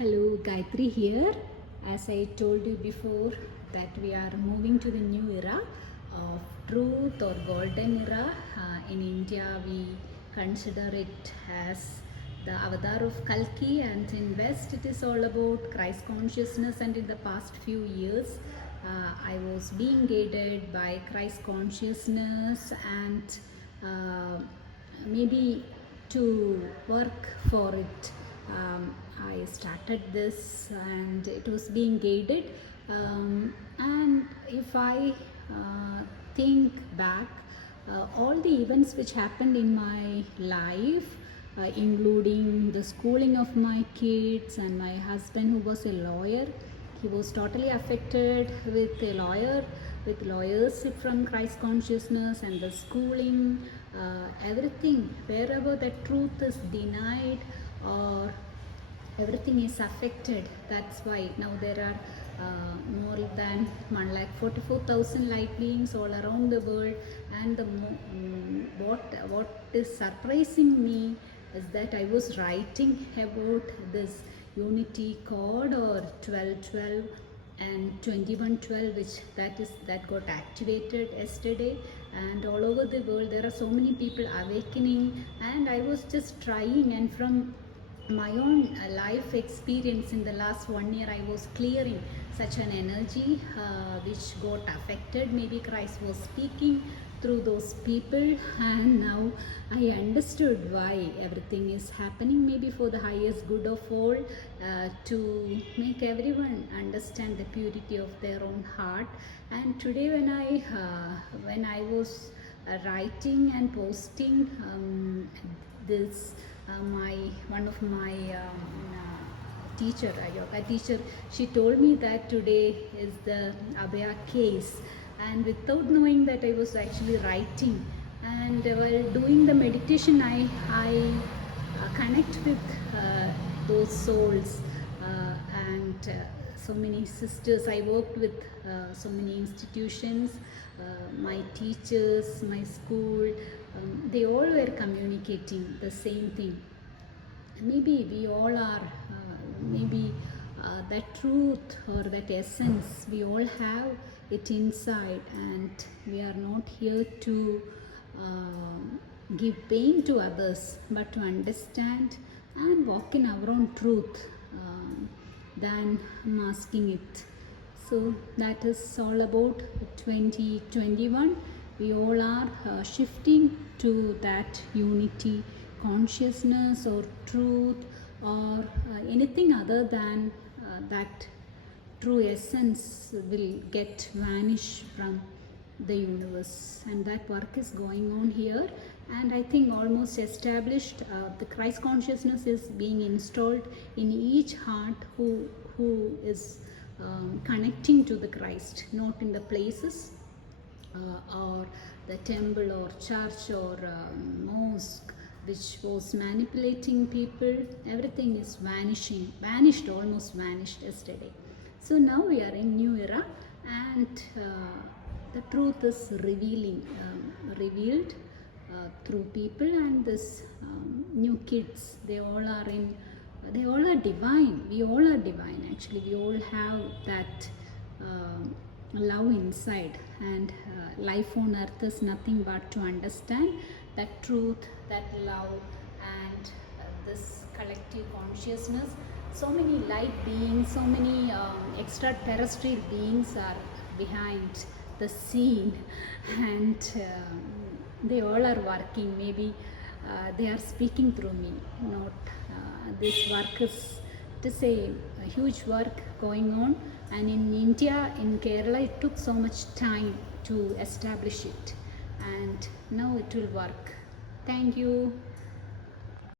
Hello, Gayatri here. As I told you before, that we are moving to the new era of truth or golden era. In India, we consider it as the avatar of Kalki, and in West, it is all about Christ consciousness. And in the past few years, I was being guided by Christ consciousness and maybe to work for it. I started this and it was being guided. And if I think back, all the events which happened in my life, including the schooling of my kids and my husband, who was a lawyer, he was totally affected with a lawyer, with lawyers from Christ consciousness and the schooling, everything. Wherever the truth is denied or everything is affected, that's why now there are more than 1,44,000 light beings all around the world. And what is surprising me is that I was writing about this unity code or 1212 and 2112, which that got activated yesterday, and all over the world there are so many people awakening. And I was just trying, and from my own life experience in the last 1 year, I was clearing such an energy which got affected. Maybe Christ was speaking through those people, and now I understood why everything is happening, maybe for the highest good of all, to make everyone understand the purity of their own heart. And today when I was writing and posting this, one of my teacher, a yoga teacher, she told me that today is the Abhaya case, and without knowing that I was actually writing. And while doing the meditation, I connect with those souls, and so many sisters. I worked with so many institutions, my teachers, my school, they all were communicating the same thing. Maybe we all are, maybe that truth or that essence, we all have it inside, and we are not here to give pain to others, but to understand and walk in our own truth than masking it. So that is all about 2021. We all are shifting to that unity consciousness or truth, or anything other than that true essence will get vanish from the universe. And that work is going on here, and I think almost established. The Christ consciousness is being installed in each heart who is connecting to the Christ, not in the places or the temple or church or mosque which was manipulating people. Everything is vanished, almost vanished yesterday. So now we are in new era, and the truth is revealed through people. And this new kids, they all are divine. We all are divine, actually. We all have that love inside, and life on earth is nothing but to understand that truth, that love, and this collective consciousness. So many light beings, so many extraterrestrial beings are behind the scene, and they all are working. Maybe they are speaking through me. Not this work is, it is a huge work going on, and in India, in Kerala, it took so much time to establish it, and now it will work. Thank you.